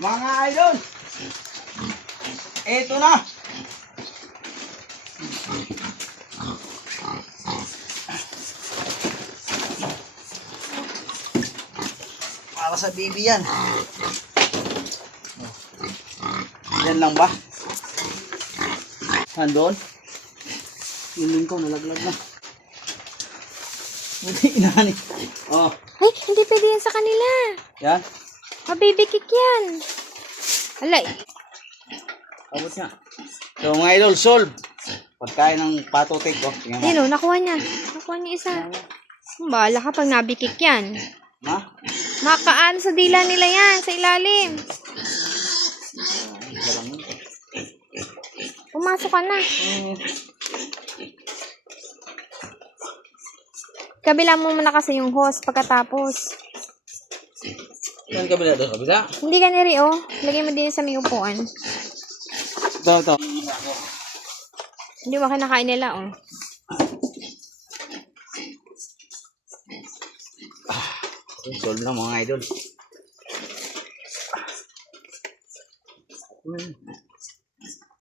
Mga idol, ito na. Para sa bibi yan. Yan lang ba? Nandun? Yung lingko, nalaglag na. Buti inani. Oh, Ay, hindi pwede yan sa kanila. yan. Mabibikik yan. Alay. Abot nga. So mga idol, solve. Pagkain ng patotik. Oh, tingnan mo. Ayun o, nakuha niya. Nakuha niya isa. Bahala ka pag nabikik yan. Ha? Makaan sa dila nila yan, sa ilalim. Pumasok ka na. Kabila mo muna kasi yung hose pagkatapos. Yan kabila doon, kabila. Hindi ka niri oh. Lagay mo din sa may upuan. Ito. Hindi mo kinakain nila oh. Solve na mga idol.